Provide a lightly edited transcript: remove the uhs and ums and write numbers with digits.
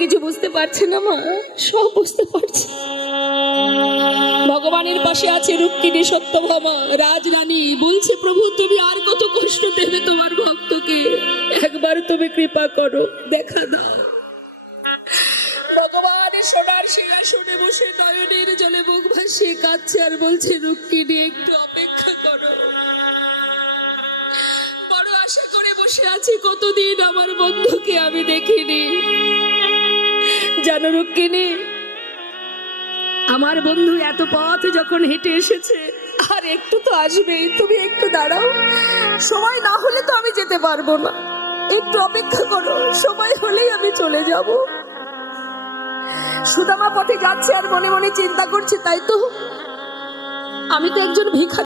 কিছু বুঝতে পারছে না মা, সব বুঝতে পারছে। ভগবানের পাশে আছে রুক্মিণী সত্যভামা রাজরানী, বলছে প্রভু তুমি আর কত কষ্ট দেবে তোমার ভক্তকে, একবার তুমি কৃপা করো, দেখা দাও। ভগবানের সোনার সিংহাসনে বসে নয়নের জলে মুখ ভাসিয়ে কাঁদছে আর বলছে রুক্মিণী একটু অপেক্ষা করো, বড় আশা করে বসে আছি, কতদিন আমার বন্ধুকে আমি দেখিনি। জানো রুক্মিণী, আমার বন্ধু এত পথ যখন হেঁটে এসেছে আর একটু তো আসবেই, তুমি একটু দাঁড়াও, সময় না হলে তো আমি যেতে পারবো না, একটু অপেক্ষা করো, সময় হলেই আমি চলে যাব। সুদামা পথে যাচ্ছে আর মনে মনে চিন্তা করছে, তাই তো আমি তো একজন ভিখারি।